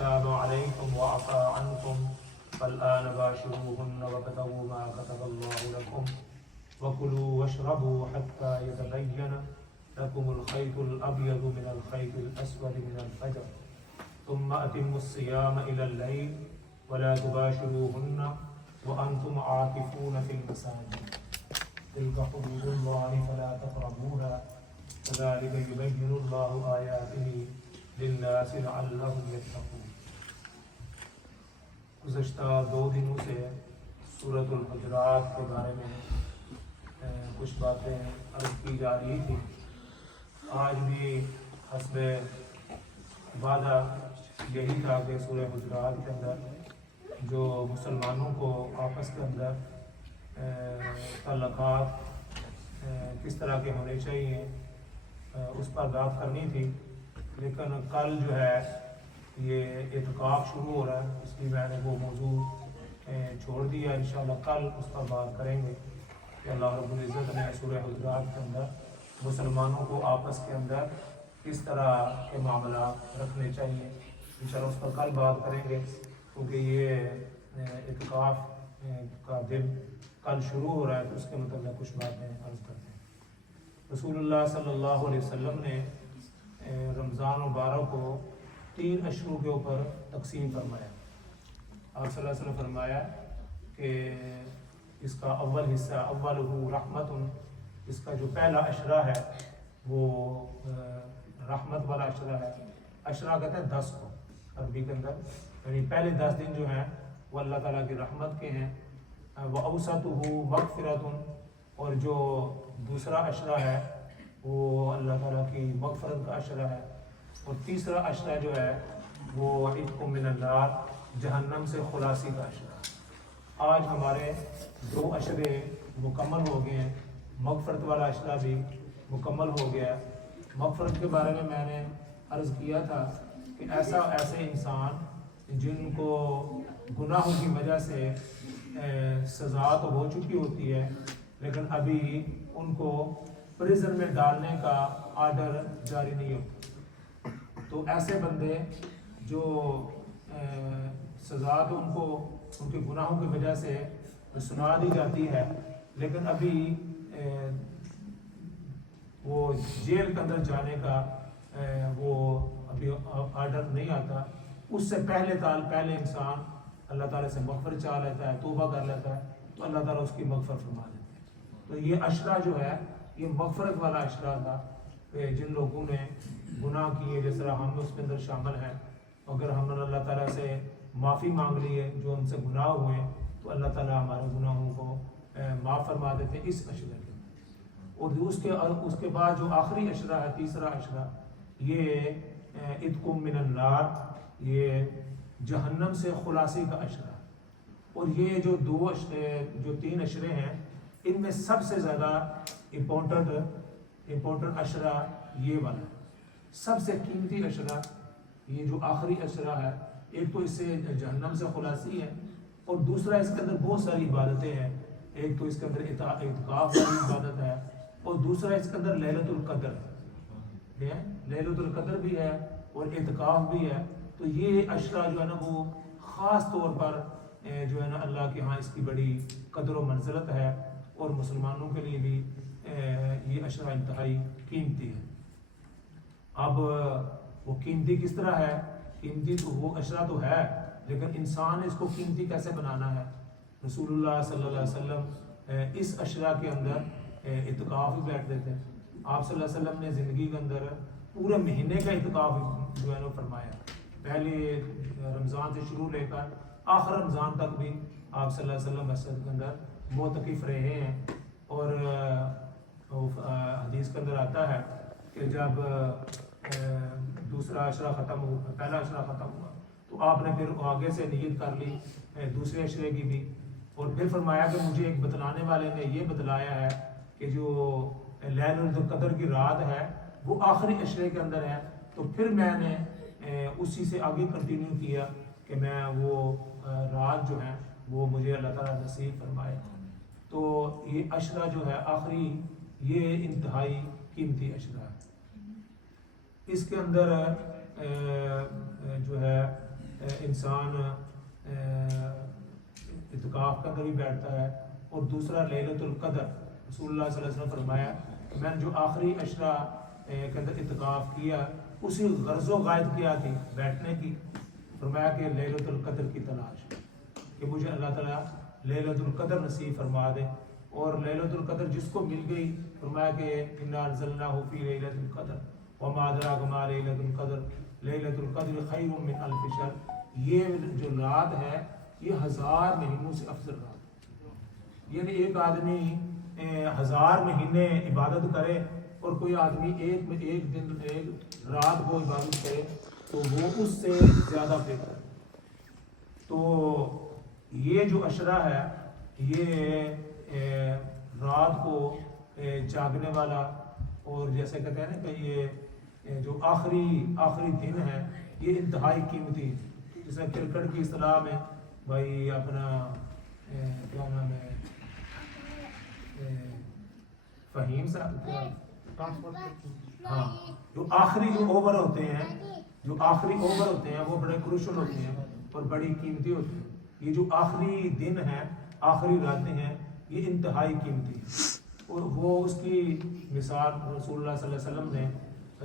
تاب عليكم وعفى عنكم فالآن باشروهن وابتغوا ما كتب الله لكم وكلوا واشربوا حتى يتبين لكم الخيط الأبيض من الخيط الأسود من الفجر ثم أتموا الصيام إلى الليل ولا تباشروهن وأنتم عاكفون في المساجد تلك حدود الله فلا تقربوها كذلك يبين الله آياته للناس لعلهم يتقون. گزشتہ 2 دنوں سے سورۃ الحجرات کے بارے میں کچھ باتیں عرض کی جا رہی تھی. آج بھی حسب وعدہ یہی تھا کہ سورہ حجرات کے اندر جو مسلمانوں کو آپس کے اندر تعلقات کس طرح کے ہونے چاہیے اس پر بات کرنی تھی. لیکن کل جو ہے یہ اعتکاف شروع ہو رہا ہے، اس لیے میں نے وہ موضوع چھوڑ دیا. انشاءاللہ کل اس پر بات کریں گے کہ اللہ رب العزت نے سورہ حجرات کے اندر مسلمانوں کو آپس کے اندر کس طرح کے معاملات رکھنے چاہیے. انشاءاللہ اس پر کل بات کریں گے کیونکہ یہ اعتکاف کا دن کل شروع ہو رہا ہے، تو اس کے متعلق کچھ باتیں عرض کرتے ہیں. رسول اللہ صلی اللہ علیہ وسلم نے رمضان مبارک کو 3 اشروں کے اوپر تقسیم فرمایا. آپ صلی اللہ علیہ وسلم فرمایا کہ اس کا اول حصہ اولہ رحمت، اس کا جو پہلا اشرہ ہے وہ رحمت والا اشرہ ہے. اشرہ کہتے ہیں 10 کو عربی کے اندر، یعنی پہلے 10 دن جو ہیں وہ اللہ تعالیٰ کی رحمت کے ہیں. وَأَوْسَطُهُ مَغْفِرَةٌ، اور جو دوسرا اشرہ ہے وہ اللہ تعالیٰ کی مغفرت کا اشرہ ہے. اور تیسرا اشرہ جو ہے وہ عتق من النار، جہنم سے خلاصی کا اشرہ. آج ہمارے 2 اشرے مکمل ہو گئے ہیں. مغفرت والا اشرہ بھی مکمل ہو گیا. مغفرت کے بارے میں نے عرض کیا تھا کہ ایسے انسان جن کو گناہوں کی وجہ سے سزا تو ہو چکی ہوتی ہے لیکن ابھی ان کو پریزن میں ڈالنے کا آرڈر جاری نہیں ہوتا، تو ایسے بندے جو سزا تو ان کو ان کے گناہوں کی وجہ سے سنا دی جاتی ہے لیکن ابھی وہ جیل کے اندر جانے کا وہ ابھی آرڈر نہیں آتا، اس سے پہلے انسان اللہ تعالیٰ سے مغفرت چاہ لیتا ہے، توبہ کر لیتا ہے تو اللہ تعالیٰ اس کی مغفرت فرما دیتے ہیں. تو یہ اشرہ جو ہے یہ مغفرت والا اشرہ تھا کہ جن لوگوں نے گناہ کیے، جس طرح ہم اس کے اندر شامل ہیں، اگر ہم نے اللہ تعالیٰ سے معافی مانگ لی ہے جو ہم سے گناہ ہوئے ہیں تو اللہ تعالیٰ ہمارے گناہوں کو معاف فرما دیتے ہیں اس اشرے کے. اور اس کے بعد جو آخری اشرہ ہے، تیسرا اشرہ، یہ عتق من النار، یہ جہنم سے خلاصی کا اشرہ. اور یہ جو 3 اشرے ہیں ان میں سب سے زیادہ امپورٹنٹ اشرہ یہ والا ہے، سب سے قیمتی اشرہ یہ جو آخری اشرہ ہے. ایک تو اس سے جہنم سے خلاصی ہے اور دوسرا اس کے اندر بہت ساری عبادتیں ہیں. ایک تو اس کے اندر اعتکاف والی عبادت ہے اور دوسرا اس کے اندر لیلۃ القدر ہے، لیلۃ القدر بھی ہے اور اعتکاف بھی ہے. تو یہ اشرہ جو ہے نا وہ خاص طور پر جو ہے نا اللہ کے ہاں اس کی بڑی قدر و منزلت ہے اور مسلمانوں کے لیے بھی یہ اشرہ انتہائی قیمتی ہے. اب وہ قیمتی کس طرح ہے؟ قیمتی تو وہ اشرہ تو ہے لیکن انسان اس کو قیمتی کیسے بنانا ہے. رسول اللہ صلی اللہ علیہ وسلم اس اشرہ کے اندر اعتکاف بھی بیٹھتے تھے. آپ صلی اللہ علیہ وسلم نے زندگی کے اندر پورے مہینے کا اعتکاف جو ہے نا فرمایا. پہلے رمضان سے شروع لے کر آخر رمضان تک بھی آپ صلی اللہ علیہ وسلم مسجد کے اندر معتکف رہے ہیں. اور حدیث کے اندر آتا ہے کہ جب دوسرا اشرہ ختم ہوا، پہلا اشرہ ختم ہوا تو آپ نے پھر آگے سے نیت کر لی دوسرے اشرے کی بھی، اور پھر فرمایا کہ مجھے ایک بتلانے والے نے یہ بتلایا ہے کہ جو لیلۃ القدر کی رات ہے وہ آخری اشرے کے اندر ہے. تو پھر میں نے اسی سے آگے کنٹینیو کیا کہ میں وہ رات جو ہے وہ مجھے اللہ تعالیٰ نصیب فرمائے. تو یہ اشرہ جو ہے آخری، یہ انتہائی قیمتی اشرہ ہے. اس کے اندر جو ہے انسان اعتکاف کے اندر بھی بیٹھتا ہے، اور دوسرا لیلۃ القدر، رسول اللہ صلی اللہ علیہ وسلم فرمایا میں نے جو آخری عشرہ کے اندر اعتکاف کیا اسی غرض و غائد کیا تھی بیٹھنے کی، فرمایا کہ لیلۃ القدر کی تلاش کہ مجھے اللہ تعالیٰ لیلۃ القدر نصیب فرما دے، اور لیلۃ القدر جس کو مل گئی فرمایا کہ انا انزلناہ فی لیلۃ القدر وما ادراک ما لیلۃ القدر لیلۃ القدر خیر من الف شہر، یہ جو رات ہے یہ 1000 مہینوں سے افضل رات ہے، یعنی ایک آدمی 1000 مہینے عبادت کرے اور کوئی آدمی ایک دن ایک رات کو عبادت کرے تو وہ اس سے زیادہ بہتر ہے۔ تو یہ جو عشرہ ہے یہ رات کو جاگنے والا، اور جیسے کہتے ہیں نا کہ یہ جو آخری دن ہے یہ انتہائی قیمتی، جیسے کرکٹ کی اصطلاح میں بھائی اپنا کیا نام ہے فہیم صاحب، ہاں جو آخری اوور ہوتے ہیں وہ بڑے کروشل ہوتے ہیں اور بڑی قیمتی ہوتے ہیں، یہ جو آخری دن ہے آخری راتیں ہیں یہ انتہائی قیمتی ہے، اور وہ اس کی مثال رسول اللہ صلی اللہ علیہ وسلم نے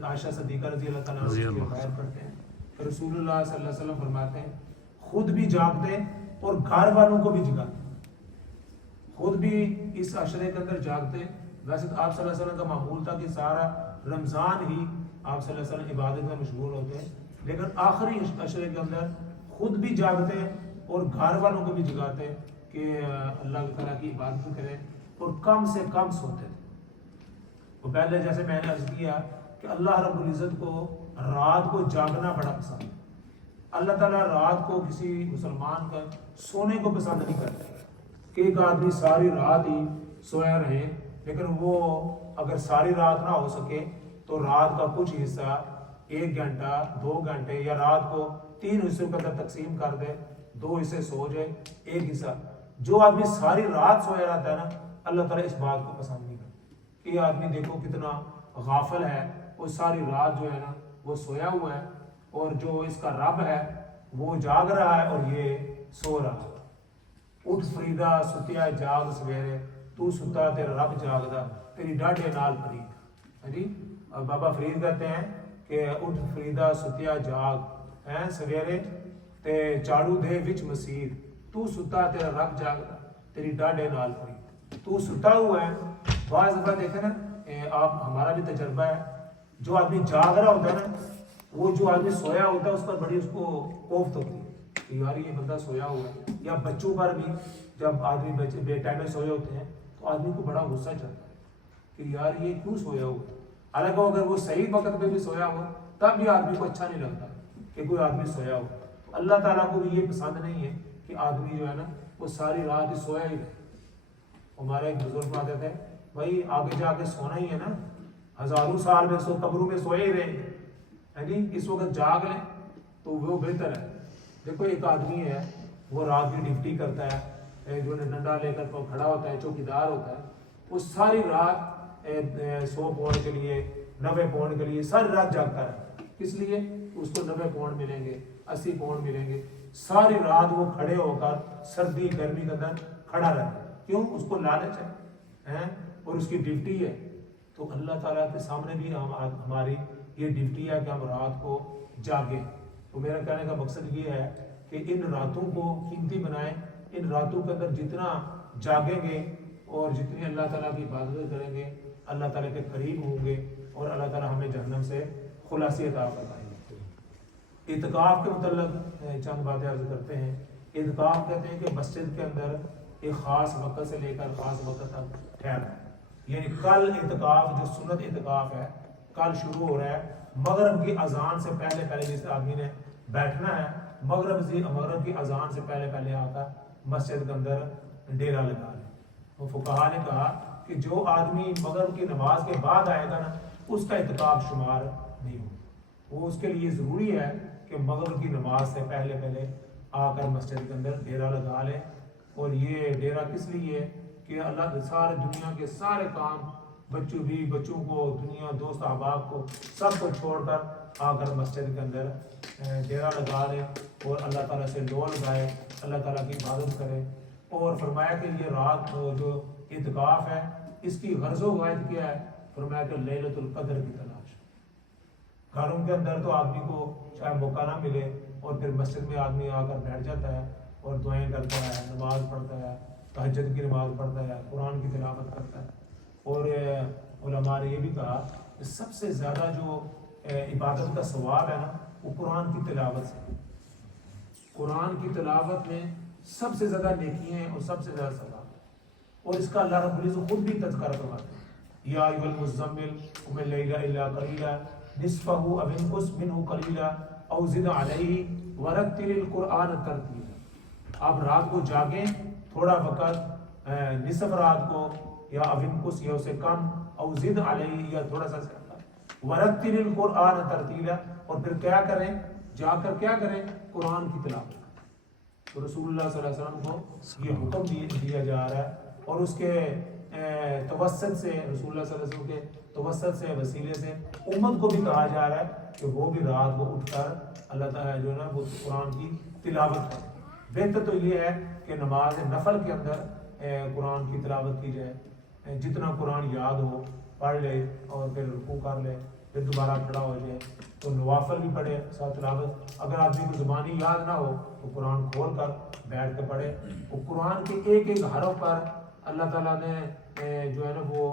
عائشہ صدیقہ رضی اللہ تعالیٰ عنہ کی بیان کرتے ہیں کہ رسول اللہ صلی اللہ علیہ وسلم فرماتے ہیں خود بھی جاگتے اور گھر والوں کو بھی جگاتے، خود بھی اس عشرے کے اندر جاگتے۔ ویسے تو آپ صلی اللہ علیہ وسلم کا معمول تھا کہ سارا رمضان ہی آپ صلی اللہ علیہ وسلم عبادت میں مشغول ہوتے ہیں، لیکن آخری عشرے کے اندر خود بھی جاگتے اور گھر والوں کو بھی جگاتے کہ اللہ تعالیٰ کی عبادت کریں، اور کم سے کم سوتے تھے۔ وہ پہلے جیسے میں نے عرض کیا کہ اللہ رب العزت کو رات کو جاگنا بڑا پسند ہے، اللہ تعالیٰ رات کو کسی مسلمان کا سونے کو پسند نہیں کرتا کہ ایک آدمی ساری رات ہی سویا رہے، لیکن وہ اگر ساری رات نہ ہو سکے تو رات کا کچھ حصہ 1 گھنٹہ 2 گھنٹے یا رات کو 3 حصوں کے اندر تقسیم کر دے، 2 حصے سو جائے 1 حصہ۔ جو آدمی ساری رات سویا رہتا ہے نا اللہ تعالیٰ اس بات کو پسند نہیں کرتا کہ یہ آدمی دیکھو کتنا غافل ہے، وہ ساری رات جو ہے نا وہ سویا ہوا ہے، اور جو اس کا رب ہے وہ جاگ رہا ہے اور یہ سو رہا ہے۔ اٹھ فریدا ستیا جاگ سویرے، تو ستا تیرا رب جاگدا تیری ڈاڈے نال فرید۔ جی بابا فرید کہتے ہیں کہ اٹھ فریدا ستیا جاگ سویرے تے چاڑو دے وچ مسید، تو ستا تیرا رب جاگدا تیری ڈاڈے نال فرید۔ تو ستا ہوا ہے، بعض دفعہ دیکھیں نا آپ ہمارا بھی تجربہ ہے، جو آدمی جاگ رہا ہوتا ہے نا وہ جو آدمی سویا ہوتا ہے اس پر بڑی اس کو کوفت ہوتی ہے کہ یار یہ بندہ سویا ہوا ہے، یا بچوں پر بھی جب آدمی بچے بے ٹائم میں سوئے ہوتے ہیں تو آدمی کو بڑا غصہ چلتا ہے کہ یار یہ کیوں سویا ہوا ہے، حالانکہ اگر وہ صحیح وقت پہ بھی سویا ہو تب بھی آدمی کو اچھا نہیں لگتا کہ کوئی آدمی سویا ہو۔ تو اللہ تعالیٰ کو بھی یہ پسند نہیں ہے کہ آدمی جو ہے نا وہ ساری رات ہی سویا ہی رہے۔ ہمارے ایک بزرگ آتے تھے بھائی آگے جا کے سونا ہی ہے نا، ہزاروں سال میں قبروں میں سوئے ہی رہیں گے، اس وقت جاگ لیں تو وہ بہتر ہے۔ دیکھو ایک آدمی ہے وہ رات کی ڈیوٹی کرتا ہے، جو ڈنڈا لے کر کھڑا ہوتا ہے، چوکیدار ہوتا ہے، وہ ساری رات 100 پاؤنڈ کے لیے 90 پاؤنڈ کے لیے ساری رات جاگتا ہے، کس لیے اس کو 90 پاؤنڈ ملیں گے 80 پاؤنڈ ملیں گے، ساری رات وہ کھڑے ہو کر سردی گرمی کے اندر کھڑا رہتا ہے، کیوں؟ اس کو لالچ ہے اور اس کی ڈیوٹی ہے۔ تو اللہ تعالیٰ کے سامنے بھی ہماری یہ ڈیوٹی ہے کہ ہم رات کو جاگیں۔ تو میرا کہنے کا مقصد یہ ہے کہ ان راتوں کو قیمتی بنائیں، ان راتوں کے اندر جتنا جاگیں گے اور جتنی اللہ تعالیٰ کی عبادت کریں گے اللہ تعالیٰ کے قریب ہوں گے، اور اللہ تعالیٰ ہمیں جہنم سے خلاصی عطا فرمائیں گے۔ اعتکاف کے متعلق چند باتیں عرض کرتے ہیں۔ اعتکاف کہتے ہیں کہ مسجد کے اندر ایک خاص وقت سے لے کر خاص وقت تک ٹھہرنا، یعنی کل اعتکاف جو سنت اعتکاف ہے کل شروع ہو رہا ہے، مغرب کی اذان سے پہلے جس آدمی نے بیٹھنا ہے مغرب کی اذان سے پہلے آ کر مسجد کے اندر ڈیرا لگا لے۔ وہ فقہا نے کہا کہ جو آدمی مغرب کی نماز کے بعد آئے گا نا اس کا اعتکاف شمار نہیں ہوگا، وہ اس کے لیے ضروری ہے کہ مغرب کی نماز سے پہلے آ کر مسجد کے اندر ڈیرا لگا لے۔ اور یہ ڈیرا کس لیے کہ اللہ سارے دنیا کے سارے کام بچوں کو دنیا دوست احباب کو سب کو چھوڑ کر آ کر مسجد کے اندر ڈیرا لگا لے اور اللہ تعالیٰ سے دعا لگائے، اللہ تعالیٰ کی عبادت کرے۔ اور فرمایا کہ یہ رات جو اعتکاف ہے اس کی غرض و غایت کیا ہے؟ فرمایا کہ لیلۃ القدر کی تلاش۔ گھروں کے اندر تو آدمی کو چاہے موقع نہ ملے اور پھر مسجد میں آدمی آ کر بیٹھ جاتا ہے اور دعائیں کرتا ہے، نماز پڑھتا ہے، تہجد کی نماز پڑھتا ہے، قرآن کی تلاوت کرتا ہے۔ اور علماء نے یہ بھی کہا کہ سب سے زیادہ جو عبادت کا ثواب ہے نا وہ قرآن کی تلاوت سے، قرآن کی تلاوت میں سب سے زیادہ نیکی ہیں اور سب سے زیادہ ثواب ہے۔ اور اس کا اللہ رب العزت خود بھی تذکرہ فرماتے ہیں، یا ایھا المزمل قم اللیل الا قلیلا نصفہ او انقص منہ قلیلا او زد علیہ ورتل القرآن ترتیلا۔ آپ رات کو جاگیں تھوڑا وقت، نصف رات کو، یا او انقص یا اسے کم، او زد علیہ یا تھوڑا سا زیادہ، ورتل القرآن ترتیلا، اور پھر کیا کریں؟ جا کر کیا کریں؟ قرآن کی تلاوت۔ تو رسول اللہ صلی اللہ علیہ وسلم کو یہ حکم دیا جا رہا ہے، اور اس کے توسط سے، رسول اللہ صلی اللہ علیہ وسلم کے توسط سے، وسیلے سے امت کو بھی کہا جا رہا ہے کہ وہ بھی رات کو اٹھ کر اللہ تعالیٰ جو ہے نا وہ قرآن کی تلاوت کرے۔ بہتر تو یہ ہے کہ نماز نفل کے اندر قرآن کی تلاوت کی جائے، جتنا قرآن یاد ہو پڑھ لے اور پھر رکوع کر لے، پھر دوبارہ کھڑا ہو جائے، تو نوافل بھی پڑھے ساتھ تلاوت۔ اگر آدمی کو زبانی یاد نہ ہو تو قرآن کھول کر بیٹھ کے پڑھے۔ اور قرآن کے ایک ایک حرف پر اللہ تعالیٰ نے جو ہے نا وہ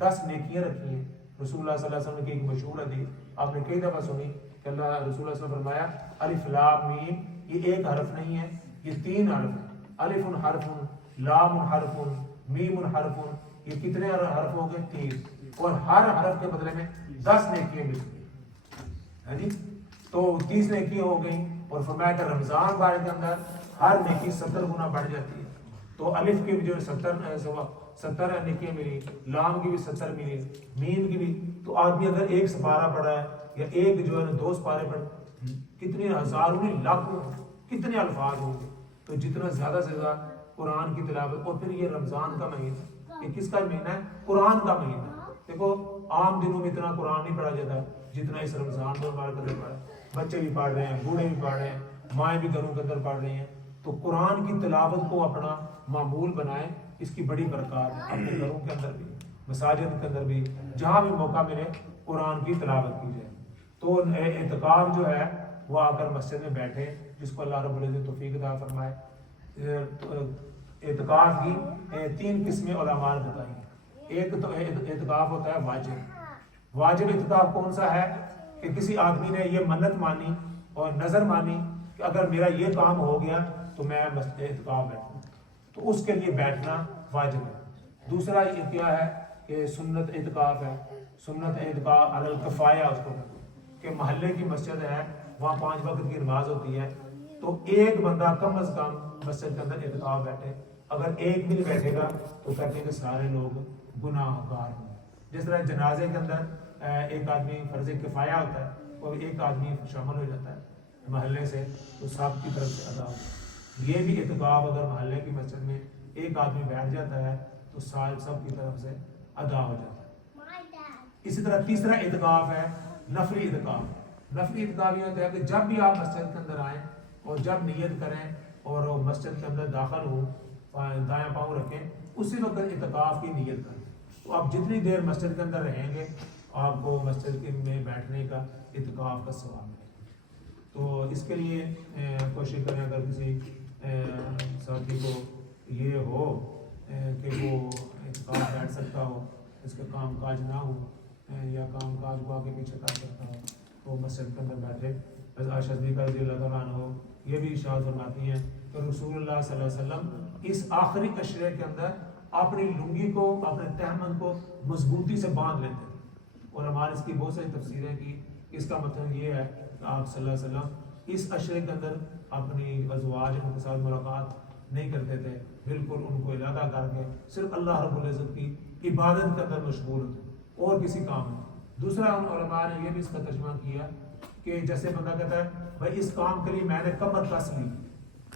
10 نیکیاں رکھی ہیں۔ رسول اللہ صلی اللہ علیہ وسلم کی ایک مشہور حدیث آپ نے کئی دفعہ سنی کہ اللہ رسول اللہ صلی اللہ علیہ وسلم فرمایا الف لام میم، یہ ایک حرف نہیں ہے، یہ 3 حرف ہیں۔ الف حرف، لام حرف، میم حرف، یہ کتنے حرف ہو گئے؟ 3، اور ہر حرف کے بدلے میں 10 نیکیاں ملتی ہیں جی، تو 30 نیکیاں ہو گئیں۔ اور فرمایا کہ رمضان بار کے اندر ہر نیکی 70 گنا بڑھ جاتی ہے۔ تو الف کی بھی جو 70 نیکیاں ملی، لام کی بھی 70 ملی، میم کی بھی۔ تو آدمی اگر ایک سپارہ پڑھا ہے یا ایک جو ہے نا 2 سپارے پڑھ، کتنے ہزاروں لاکھوں کتنے الفاظ ہوں گے۔ تو جتنا زیادہ سے زیادہ قرآن کی تلاوت۔ اور پھر یہ رمضان کا مہینہ، یہ کس کا مہینہ ہے؟ قرآن کا مہینہ۔ دیکھو عام دنوں میں اتنا قرآن نہیں پڑھا جاتا جتنا اس رمضان میں مبارک اندر پڑھا ہے۔ بچے بھی پڑھ رہے ہیں، بوڑھے بھی پڑھ رہے ہیں، مائیں بھی گھروں کے اندر پڑھ رہی ہیں۔ تو قرآن کی تلاوت کو اپنا معمول بنائیں، اس کی بڑی برکات ہے۔ اپنے گھروں کے اندر بھی، مساجد کے اندر بھی، جہاں بھی موقع ملے قرآن کی تلاوت کی جائے۔ تو اعتکاف جو ہے وہ آ کر مسجد میں بیٹھے، جس کو اللہ رب العزت توفیق عطا فرمائے۔ اعتکاف کی 3 قسمیں علماء نے بتائی ہیں۔ ایک تو اعتکاف ہوتا ہے واجب۔ واجب اعتکاف کون سا ہے؟ کہ کسی آدمی نے یہ منت مانی اور نظر مانی کہ اگر میرا یہ کام ہو گیا تو میں اعتکاف بیٹھوں، تو اس کے لیے بیٹھنا واجب ہے۔ دوسرا یہ کیا ہے کہ سنت اعتکاف ہے۔ سنت اعتکاف علی الکفایہ اس کو، کہ محلے کی مسجد ہے، وہاں 5 وقت کی نماز ہوتی ہے، تو ایک بندہ کم از کم مسجد کے اندر اعتکاف بیٹھے۔ اگر ایک بھی نہیں بیٹھے گا تو کہتے ہیں کہ سارے لوگ گناہ گار ہوں۔ جس طرح جنازے کے اندر ایک آدمی فرض کفایہ ہوتا ہے اور ایک آدمی شامل ہو جاتا ہے محلے سے، تو سب کی طرف سے ادا ہوتا ہے۔ یہ بھی اعتکاف اگر محلے کی مسجد میں ایک آدمی بیٹھ جاتا ہے تو سب کی طرف سے ادا ہو جاتا ہے۔ اسی طرح تیسرا اعتکاف ہے نفلی اعتکاف۔ نفلی اعتکاف یہ ہوتا ہے کہ جب بھی آپ مسجد کے اندر آئیں اور جب نیت کریں اور مسجد کے اندر داخل ہوں، دائیں پاؤں رکھیں، اسی وقت اعتکاف کی نیت کریں۔ تو آپ جتنی دیر مسجد کے اندر رہیں گے آپ کو مسجد میں بیٹھنے کا اعتکاف کا ثواب ملے گا۔ تو اس کے لیے کوشش کریں، اگر کسی ساتھی کو یہ ہو کہ وہ اعتکاف بیٹھ سکتا ہو، اس کے کام کاج نہ ہو یا کام کاج کو آگے پیچھے کر سکتا ہو، تو مسجد کے اندر بیٹھے۔ عائشہ صدیقہ رضی اللہ تعالیٰ عنہ یہ بھی ارشاد فرماتی ہیں کہ رسول اللہ صلی اللہ علیہ وسلم اس آخری عشرے کے اندر اپنی لنگی کو، اپنے تہمند کو مضبوطی سے باندھ لیتے تھے۔ اور ہمارے اس کی بہت ساری تفسیریں کی۔ اس کا مطلب یہ ہے کہ آپ صلی اللہ علیہ وسلم اس عشرے کے اندر اپنی ازواج کے ساتھ ملاقات نہیں کرتے تھے، بالکل ان کو علیحدہ کر کے صرف اللہ رب العزت کی عبادت کے اندر مشغول ہوتے اور کسی کام میں۔ دوسرا ان علماء نے یہ بھی اس کا ترجمہ کیا کہ جیسے بندہ کہتا ہے بھائی اس کام کے لیے میں نے کمر کس لی،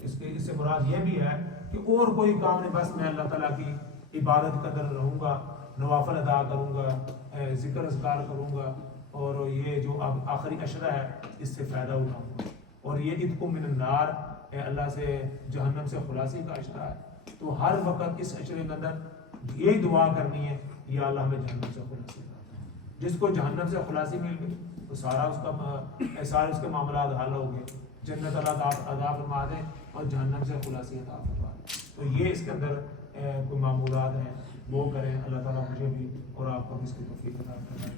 اس سے مراد یہ بھی ہے کہ اور کوئی کام نہیں، بس میں اللہ تعالیٰ کی عبادت کے اندر رہوں گا، نوافل ادا کروں گا, ذکر اذکار کروں گا, اور یہ جو اب آخری عشرہ ہے اس سے فائدہ اٹھاؤں گا. اور یہ عتق من النار, اللہ سے جہنم سے خلاصی کا عشرہ ہے. تو ہر وقت اس عشرے کے اندر یہی دعا کرنی ہے, یا اللہ ہمیں جہنم سے خلاصی کر. جس کو جہنم سے خلاصی مل گئی تو سارے اس کے معاملات حل ہو گئے, جنت اللہ عطا فرما دیں اور جہنم سے خلاصی عطا فرما دیں. تو یہ اس کے اندر کوئی معمولات ہیں وہ کریں. اللہ تعالیٰ مجھے بھی اور آپ کو بھی اس کی توفیق عطا فرمائے.